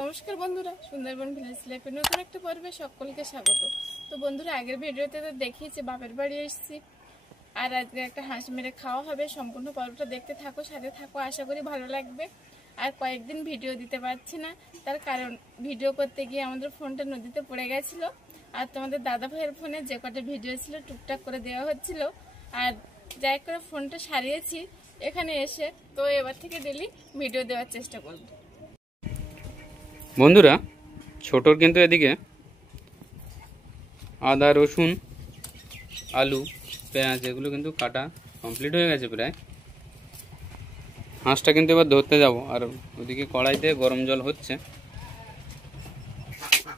নমস্কার বন্ধুরা, সুন্দরবন ভিলেজ লাইফের নতুন একটা পর্বে সকলকে স্বাগত। তো বন্ধুরা, আগের ভিডিওতে তো দেখিয়েছি বাপের বাড়ি এসেছি, আর আজকে একটা হাঁস মেরে খাওয়া হবে। সম্পূর্ণ পর্বটা দেখতে থাকো, সাথে থাকো, আশা করি ভালো লাগবে। আর কয়েকদিন ভিডিও দিতে পারছি না, তার কারণ ভিডিও করতে গিয়ে আমাদের ফোনটা নদীতে পড়ে গেছিল, আর তোমাদের দাদা ভাইয়ের ফোনে যে কটা ভিডিও ছিল টুকটাক করে দেওয়া হচ্ছিল, আর যাই করে ফোনটা সারিয়েছি এখানে এসে। তো এবার থেকে ডেলি ভিডিও দেওয়ার চেষ্টা করব। বন্ধুরা, ছোটর কিন্তু এদিকে আদা, রসুন, আলু, পেঁয়াজ এগুলো কিন্তু কাটা কমপ্লিট হয়ে গেছে প্রায়। হাঁসটা কিন্তু এবার ধরতে যাব, আর ওদিকে কড়াইতে গরম জল হচ্ছে।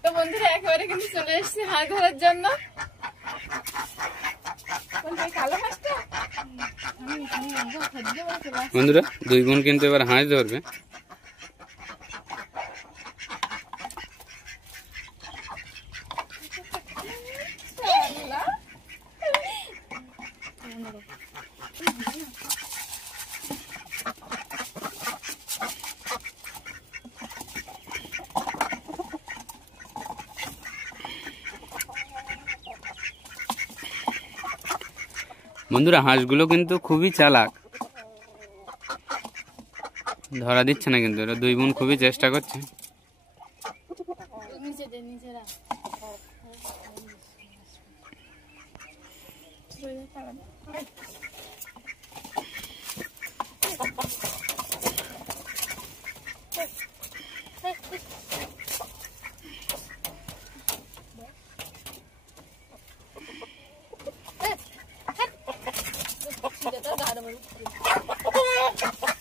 তো বন্ধুরা, একেবারে কিন্তু চলে এসেছি হাঁস ধরার জন্য। বন্ধুরা, দুই বোন কিন্তু এবার হাঁস ধরবে। বন্ধুরা, হাঁসগুলো কিন্তু খুবই চালাক, ধরা দিচ্ছে না, কিন্তু এরা দুই বোন খুবই চেষ্টা করছে।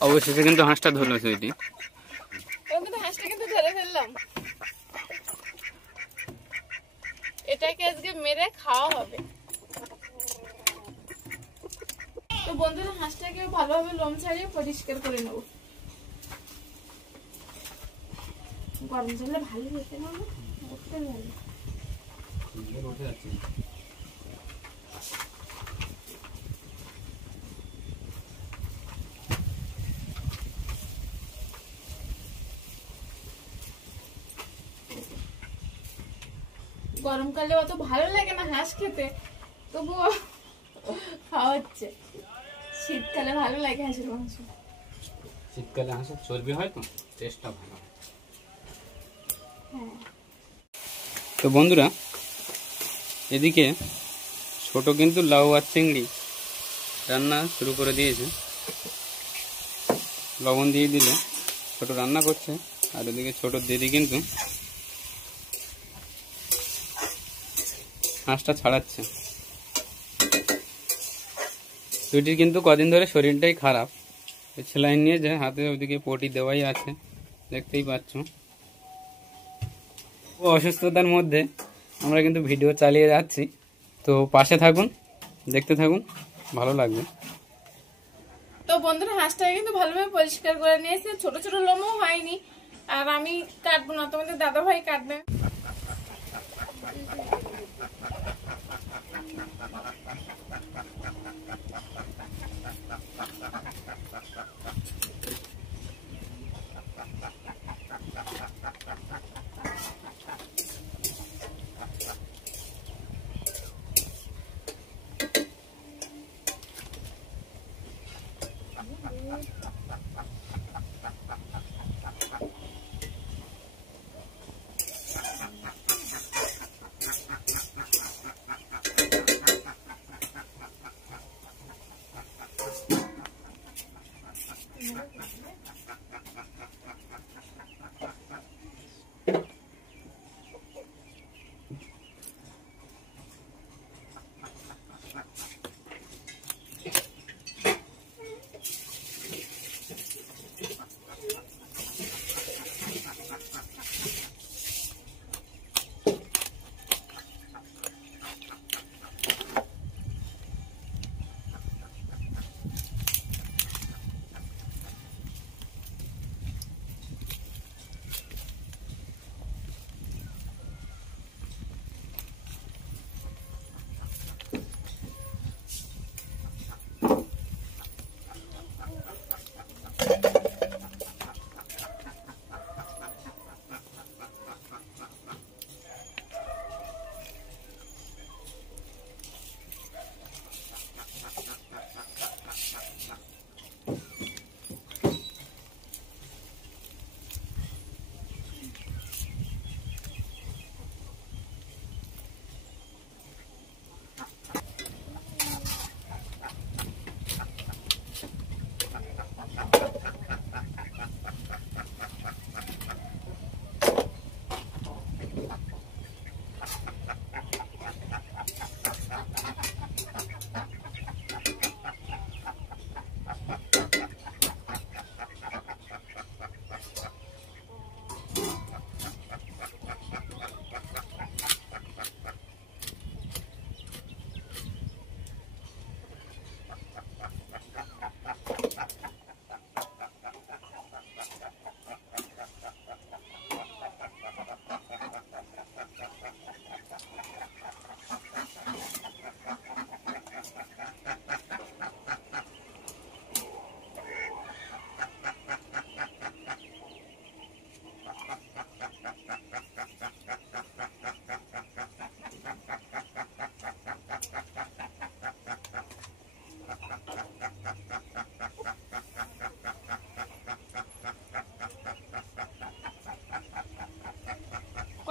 অবশেষে কিন্তু হাঁসটা ধরলো সুইটি। হাঁসটা কিন্তু ধরে ফেললাম, এটাকে আজকে মেরে খাওয়া হবে। তো বন্ধুরা, হাঁসটাকে ভালোভাবে লোম ছাড়িয়ে পরিষ্কার করে নেব। গরম জলে ভালো হতে হবে, গরমকালে অত ভালো লাগে না হাঁস খেতে, তবুও খাওয়া হচ্ছে। শীতকালে ভালো লাগে হাঁসের মাংস। শীতকালে হাঁসের চর্বি হয় তো টেস্টটা ভালো হয়। তো বন্ধুরা, এদিকে ছোট কিন্তু লাউ আর চিংড়ি রান্না শুরু করে দিয়েছে। লবণ দিয়ে দিলে ছোট রান্না করছে, আর এদিকে ছোট দিদি কিন্তু হাঁসটা ছাড়াচ্ছে। দুইটির কিন্তু কদিন ধরে শরীরটাই খারাপ, সেলাইন নিয়ে যে হাতে ওইদিকে পটি দেওয়াই আছে, দেখতেই পাচ্ছ। ও অসুস্থতার মধ্যে আমরা কিন্তু ভিডিও চালিয়ে যাচ্ছি, তো পাশে থাকুন, দেখতে থাকুন, ভালো লাগবে। তো বন্ধুরা, হাঁসটাকে কিন্তু ভালোভাবে পরিষ্কার করে নিয়েছে, ছোট ছোট লোমও হয়নি। আর আমি কাটবো না, তোমাদের দাদা ভাই কাটবে।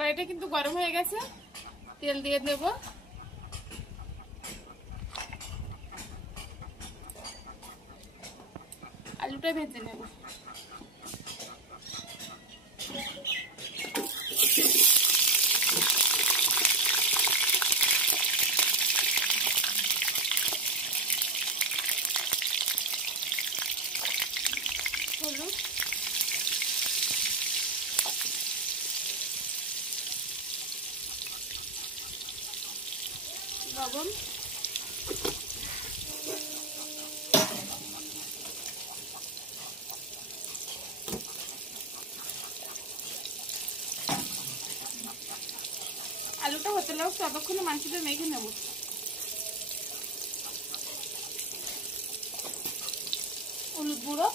কড়াইটা কিন্তু গরম হয়ে গেছে, তেল দিয়ে দেব। আলুটা ভেজে নেব। হলুদ, লবণ, আলুটা হতে লাগ ততক্ষণে মাংসটা মেখে নেব। হলুদ গুঁড়ো,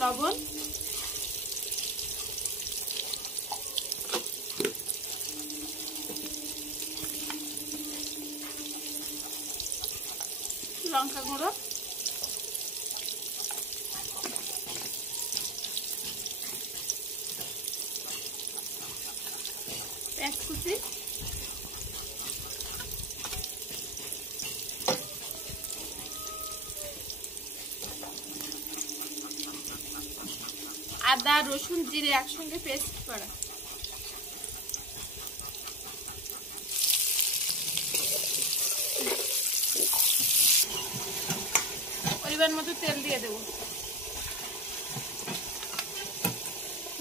লবণ, লঙ্কা গুঁড়ো, পেঁয়াজ কুচি, আদা রসুন জিরে একসঙ্গে পেস্ট করা, পরিমাণ মতো তেল দিয়ে দেবো।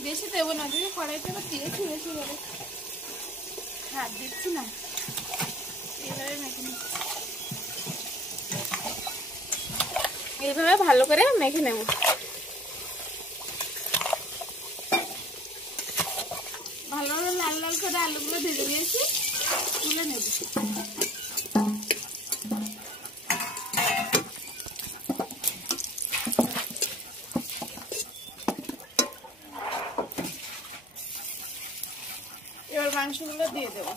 বেশি দেবো না, যদি কড়াইতে আবার দিয়েছি বেশি দেবো, হাত দিচ্ছি না। এইভাবে মেখে নেব, এইভাবে ভালো করে মেখে নেব। ভালোভাবে লাল লাল করে আলুগুলো ভেজে নিয়েছি, তুলে নেব। এবার মাংসগুলো দিয়ে দেবো।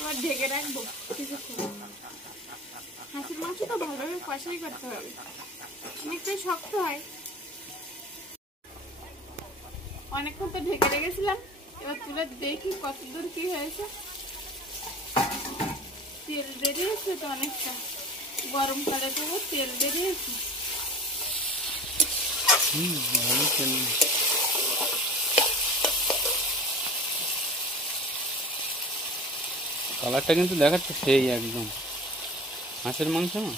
এবার ঢেকে রাখবো কিছুক্ষণ। হাঁসের মাংস তো ভালোভাবে কষাই করতে হবে, অনেকটাই শক্ত হয়। অনেকক্ষণ তো ঢেকে রেখেছিলাম, এবার তুলে দেখি কতদূর কি হয়েছে। তেল বেরিয়েছে তো অনেকটা, গরম করে দেবো, তেল বেরিয়েছে। কালারটা কিন্তু দেখাচ্ছে সেই একদম হাঁসের মাংস না।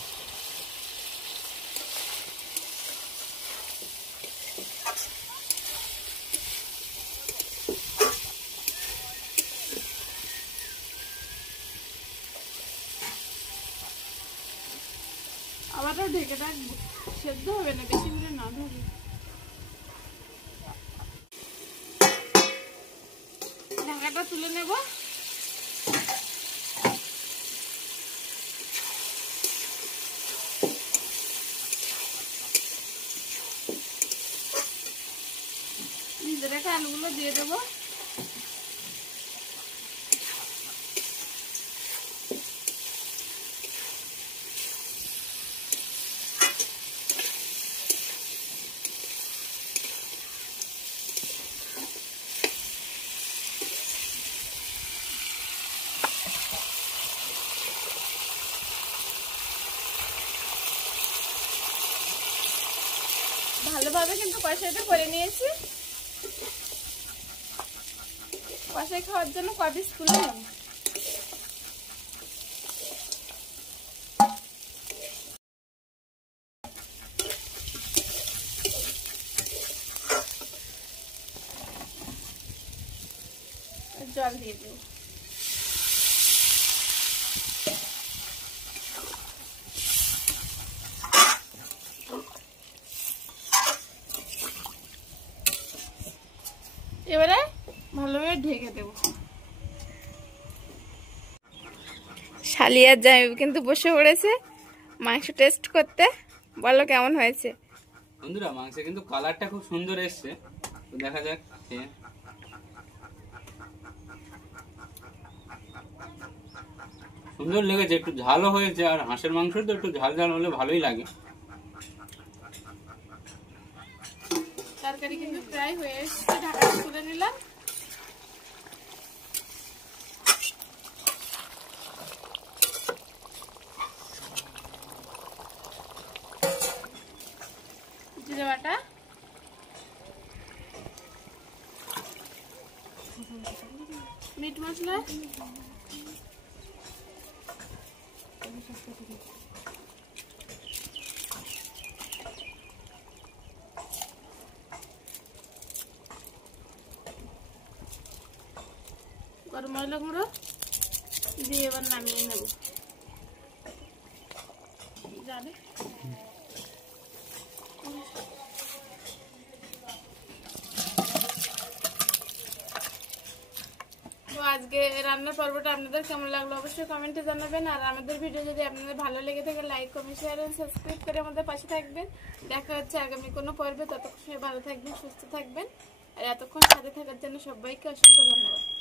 আবারও ঢেকে রাখবো, সেদ্ধ হবে না বেশি করে না ধরে। ঢাকাটা তুলে নেব। ভেজে রাখা আলুগুলো দিয়ে দেবো। ভালোভাবে কিন্তু কষাইটা করে নিয়েছি। কষাই খাওয়ার জন্য কপিস তুলে নেব। জল দিয়ে দেব। এবারে ভালোভাবে ঢেকে দেব। শালিয়ার জামাই কিন্তু বসে পড়েছে মাংস টেস্ট করতে। বলো কেমন হয়েছে? বন্ধুরা মাংসের কিন্তু কালারটা খুব সুন্দর এসছে, তো দেখা যাক খেয়ে। সুন্দর লেগেছে, একটু ঝালও হয়েছে, আর হাঁসের মাংস তো একটু ঝাল ঝাল হলে ভালোই লাগে। তরকারি কিন্তু প্রায় হয়ে এসেছে, ঢাকাটা তুলে নিলাম। জিরে বাটা, মিট মশলা, গরম মশলা গুঁড়ো দিয়ে এবার নামিয়ে নেব। যাবে তো আজকে রান্নার পর্বটা আপনাদের কেমন লাগলো অবশ্যই কমেন্টে জানাবেন। আর আমাদের ভিডিও যদি আপনাদের ভালো লেগে থাকে লাইক কমেন্ট শেয়ার এবং সাবস্ক্রাইব করে আমাদের পাশে থাকবেন। দেখা হচ্ছে আগামী কোনো পর্বে, ততক্ষণ ভালো থাকবেন, সুস্থ থাকবেন। আর এতক্ষণ সাথে থাকার জন্য সবাইকে অসংখ্য ধন্যবাদ।